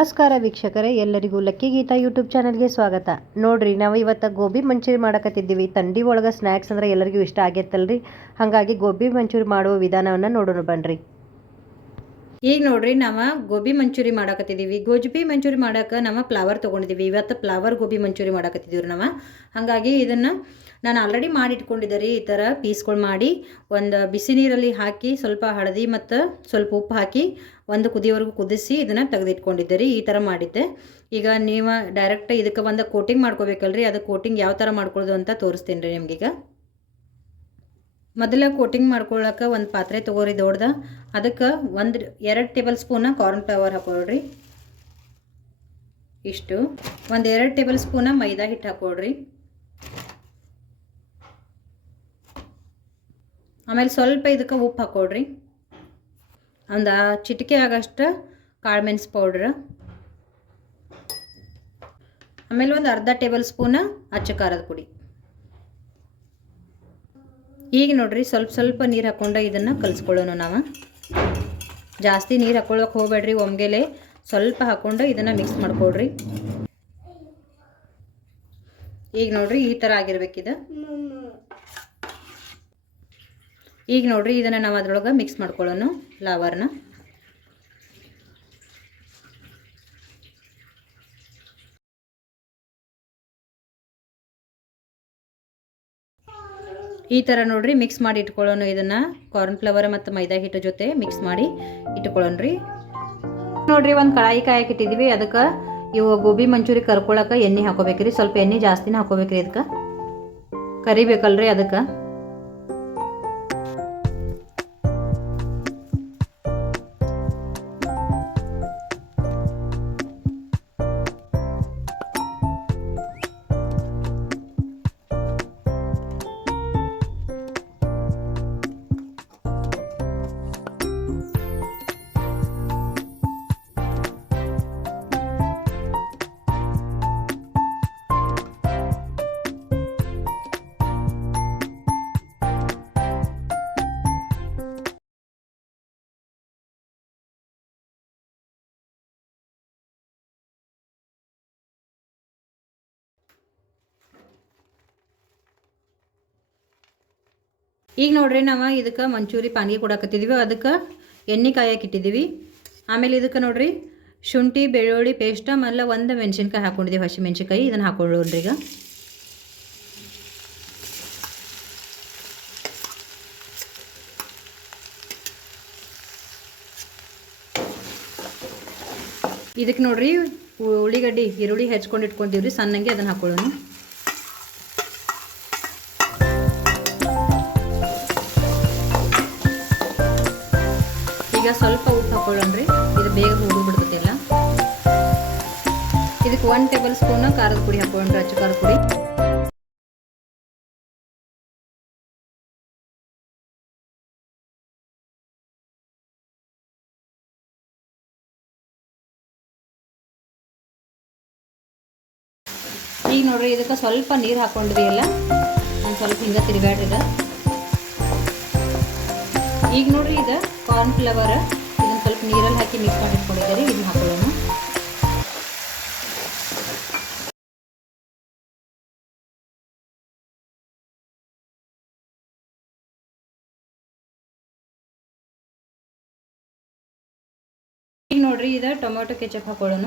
ನಮಸ್ಕಾರ ವೀಕ್ಷಕರೇ, ಎಲ್ಲರಿಗೂ ಲಕ್ಕಿ ಗೀತಾ ಯೂಟ್ಯೂಬ್ ಚಾನಲ್ಗೆ ಸ್ವಾಗತ. ನೋಡ್ರಿ, ನಾವು ಇವತ್ತು ಗೋಬಿ ಮಂಚೂರಿ ಮಾಡಕತ್ತಿದ್ದೀವಿ. ತಂಡಿ ಒಳಗೆ ಸ್ನ್ಯಾಕ್ಸ್ ಅಂದ್ರೆ ಎಲ್ಲರಿಗೂ ಇಷ್ಟ ಆಗೈತಲ್ರಿ ಹಾಗಾಗಿ ಗೋಬಿ ಮಂಚೂರಿ ಮಾಡುವ ವಿಧಾನವನ್ನು ನೋಡೋಣ ಬನ್ರಿ. ಈಗ ನೋಡ್ರಿ, ನಾವು ಗೋಬಿ ಮಂಚೂರಿ ಮಾಡಕತ್ತಿದ್ದೀವಿ. ಗೋಜಿಬಿ ಮಂಚೂರಿ ಮಾಡೋಕೆ ನಾವು ಫ್ಲವರ್ ತೊಗೊಂಡಿದ್ದೀವಿ. ಇವತ್ತು ಫ್ಲವರ್ ಗೋಬಿ ಮಂಚೂರಿ ಮಾಡಕತ್ತಿದ್ದೀವಿ ನಾವು. ಹಾಗಾಗಿ ಇದನ್ನು ನಾನು ಆಲ್ರೆಡಿ ಮಾಡಿ ಇಟ್ಕೊಂಡಿದ್ದೆ ರೀ ಈ ಥರ ಪೀಸ್ಗಳು ಮಾಡಿ. ಒಂದು ಬಿಸಿ ನೀರಲ್ಲಿ ಹಾಕಿ ಸ್ವಲ್ಪ ಹಳದಿ ಮತ್ತು ಸ್ವಲ್ಪ ಉಪ್ಪು ಹಾಕಿ ಒಂದು ಕುದಿಯವರೆಗೂ ಕುದಿಸಿ ಇದನ್ನು ತೆಗೆದಿಟ್ಕೊಂಡಿದ್ದೆ ರೀ ಈ ಥರ ಮಾಡಿದ್ದೆ. ಈಗ ನೀವು ಡೈರೆಕ್ಟ್ ಇದಕ್ಕೆ ಒಂದು ಕೋಟಿಂಗ್ ಮಾಡ್ಕೋಬೇಕಲ್ರಿ ಅದು ಕೋಟಿಂಗ್ ಯಾವ ಥರ ಮಾಡ್ಕೊಳ್ಳೋದು ಅಂತ ತೋರಿಸ್ತೀನಿ ರೀ ನಿಮಗೀಗ. ಮೊದಲ ಕೋಟಿಂಗ್ ಮಾಡ್ಕೊಳ್ಳೋಕೆ ಒಂದು ಪಾತ್ರೆ ತೊಗೋರಿ ದೊಡ್ದ ಅದಕ್ಕೆ ಒಂದು ಎರಡು ಟೇಬಲ್ ಸ್ಪೂನ ಕಾರ್ನ್ ಫ್ಲವರ್ ಹಾಕೊಳ್ರಿ. ಇಷ್ಟು. ಒಂದು ಎರಡು ಟೇಬಲ್ ಸ್ಪೂನ ಮೈದಾ ಹಿಟ್ಟು ಹಾಕೊಳ್ರಿ. ಆಮೇಲೆ ಸ್ವಲ್ಪ ಇದಕ್ಕೆ ಉಪ್ಪು ಹಾಕೊಳ್ರಿ ಒಂದು ಚಿಟಿಕೆ ಆಗೋಷ್ಟು ಕಾಳುಮೆಣ್ಸು ಪೌಡ್ರ್ ಆಮೇಲೆ ಒಂದು ಅರ್ಧ ಟೇಬಲ್ ಸ್ಪೂನ ಅಚ್ಚ ಖಾರದ ಪುಡಿ. ಈಗ ನೋಡ್ರಿ ಸ್ವಲ್ಪ ಸ್ವಲ್ಪ ನೀರು ಹಾಕ್ಕೊಂಡು ಇದನ್ನು ಕಲಿಸ್ಕೊಳ್ಳೋಣ ನಾವು. ಜಾಸ್ತಿ ನೀರು ಹಾಕ್ಕೊಳ್ಳೋಕೆ ಹೋಗ್ಬೇಡ್ರಿ ಒಮ್ಗೆಲೆ. ಸ್ವಲ್ಪ ಹಾಕ್ಕೊಂಡು ಇದನ್ನು ಮಿಕ್ಸ್ ಮಾಡ್ಕೊಳ್ರಿ ಈಗ ನೋಡ್ರಿ ಈ ಥರ ಆಗಿರ್ಬೇಕಿದು. ಈಗ ನೋಡ್ರಿ ಇದನ್ನು ನಾವು ಅದ್ರೊಳಗೆ ಮಿಕ್ಸ್ ಮಾಡ್ಕೊಳ್ಳೋಣ ಫ್ಲವರ್ನ ಈ ಥರ ನೋಡ್ರಿ ಮಿಕ್ಸ್ ಮಾಡಿ ಇಟ್ಕೊಳ್ಳೋಣ ಇದನ್ನು. ಕಾರ್ನ್ ಫ್ಲವರ್ ಮತ್ತು ಮೈದಾ ಹಿಟ್ಟು ಜೊತೆ ಮಿಕ್ಸ್ ಮಾಡಿ ಇಟ್ಕೊಳ್ಳೋಣ್ರಿ ನೋಡ್ರಿ ಒಂದು ಕಳಾಯಿ ಕಾಯಕ್ಕೆ ಇಟ್ಟಿದ್ದೀವಿ ಅದಕ್ಕೆ ಇವು ಗೋಬಿ ಮಂಚೂರಿ ಕರ್ಕೊಳಕ್ಕೆ ಎಣ್ಣೆ ಹಾಕೋಬೇಕ್ರಿ. ಸ್ವಲ್ಪ ಎಣ್ಣೆ ಜಾಸ್ತಿನೇ ಹಾಕೋಬೇಕ್ರಿ ಇದಕ್ಕೆ. ಕರಿಬೇಕಲ್ರಿ ಅದಕ್ಕೆ. ಈಗ ನೋಡ್ರಿ ನಾವು ಇದಕ್ಕೆ ಮಂಚೂರಿ ಪಾನಿಗೆ ಕೊಡಕತ್ತಿದ್ದೀವಿ ಅದಕ್ಕೆ ಎಣ್ಣೆ ಕಾಯಕ್ಕೆ ಇಟ್ಟಿದ್ದೀವಿ ಆಮೇಲೆ ಇದಕ್ಕೆ ನೋಡ್ರಿ ಶುಂಠಿ, ಬೆಳ್ಳುಳ್ಳಿ ಪೇಸ್ಟ್ ಆಮೇಲೆ ಒಂದು ಮೆಣಸಿನ್ಕಾಯಿ ಹಾಕೊಂಡಿದ್ದೀವಿ ಹಸಿ ಮೆಣಸಿನ್ಕಾಯಿ, ಇದನ್ನು ಹಾಕೊಳ್ಳೋಣ್ರಿ ಈಗ. ಇದಕ್ಕೆ ನೋಡ್ರಿ ಉಳ್ಳಿಗಡ್ಡಿ, ಈರುಳ್ಳಿ ಹೆಚ್ಕೊಂಡು ಇಟ್ಕೊಂಡಿವ್ರಿ ಸಣ್ಣಂಗೆ ಅದನ್ನು ಹಾಕೊಳ್ಳೋಣ. ಈಗ ಸ್ವಲ್ಪ ಉಪ್ಪು ಹಾಕೊಳ್ಳೋಣ್ರಿ. ಇದು ಬೇಗ ಹುಡುಗಿ ಬಿಡ್ತೈತಿಲ್ಲ ಇದಕ್ಕೆ ಒನ್ ಟೇಬಲ್ ಸ್ಪೂನ್ ಖಾರದ ಪುಡಿ ಹಾಕೊಂಡ್ರಿ ಅಚ್ಚು ಖಾರದ ಪುಡಿ. ಈಗ ನೋಡ್ರಿ, ಇದಕ್ಕೆ ಸ್ವಲ್ಪ ನೀರು ಹಾಕೊಂಡ್ರಿ ಎಲ್ಲ ಒಂದು ಸ್ವಲ್ಪ ಹಿಂಗೆ ತಿರುಗಾಡ್ರಿದ ಈಗ ನೋಡ್ರಿ ಇದು ಕಾರ್ನ್ ಫ್ಲವರ್ ಇದನ್ನ ಸ್ವಲ್ಪ ನೀರಲ್ಲಿ ಹಾಕಿ ಮಿಕ್ಸ್ ಮಾಡಿ ಇಟ್ಕೊಂಡಿದ್ದಾರೆ, ಇದನ್ನ ಹಾಕೋಣ ಈಗ ನೋಡ್ರಿ ಇದು ಟೊಮೆಟೊ ಕೆಚಪ್ ಹಾಕೊಳ್ಳೋಣ.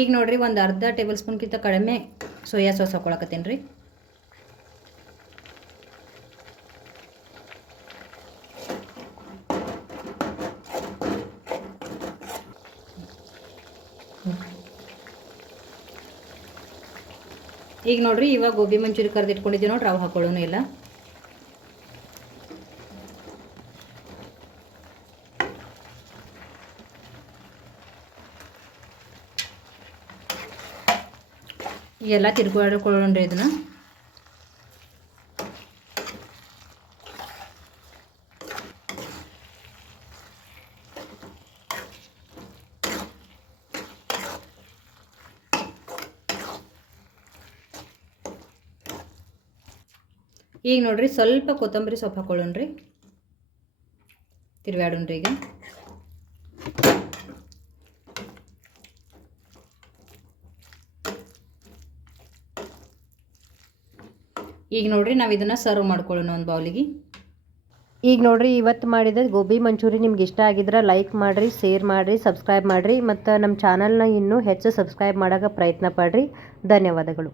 ಈಗ ನೋಡ್ರಿ ಒಂದು ಅರ್ಧ ಟೇಬಲ್ ಸ್ಪೂನ್ಗಿಂತ ಕಡಿಮೆ ಸೋಯಾ ಸಾಸ್ ಹಾಕೊಳಕತ್ತೇನೆ ರೀ. ಈಗ ನೋಡ್ರಿ ಇವಾಗ ಗೋಬಿ ಮಂಚೂರಿ ಕರೆದು ಇಟ್ಕೊಂಡಿದ್ದೀವಿ ನೋಡ್ರಿ ಅವು ಹಾಕೊಳ್ಳೋನು ಇಲ್ಲ. ಎಲ್ಲ ತಿರ್ಗಾಡ್ಕೊಳ್ಳೋಣ್ರಿ ಇದನ್ನ. ಈಗ ನೋಡ್ರಿ ಸ್ವಲ್ಪ ಕೊತ್ತಂಬರಿ ಸೊಪ್ಪು ಹಾಕೊಳ್ಳೋಣ್ರಿ ತಿರ್ವ್ಯಾಡೋಣ್ರಿ ಈಗ. ಈಗ ನೋಡ್ರಿ ನಾವು ಇದನ್ನು ಸರ್ವ್ ಮಾಡ್ಕೊಳ್ಳೋಣ ಒಂದು ಬೌಲಿಗೆ. ಈಗ ನೋಡ್ರಿ ಇವತ್ತು ಮಾಡಿದ ಗೋಬಿ ಮಂಚೂರಿ ನಿಮ್ಗೆ ಇಷ್ಟ ಆಗಿದ್ರೆ ಲೈಕ್ ಮಾಡಿರಿ ಶೇರ್ ಮಾಡಿರಿ ಸಬ್ಸ್ಕ್ರೈಬ್ ಮಾಡಿರಿ ಮತ್ತು ನಮ್ಮ ಚಾನಲ್ನ ಇನ್ನೂ ಹೆಚ್ಚು ಸಬ್ಸ್ಕ್ರೈಬ್ ಮಾಡೋಕೆ ಪ್ರಯತ್ನ ಪಡ್ರಿ. ಧನ್ಯವಾದಗಳು.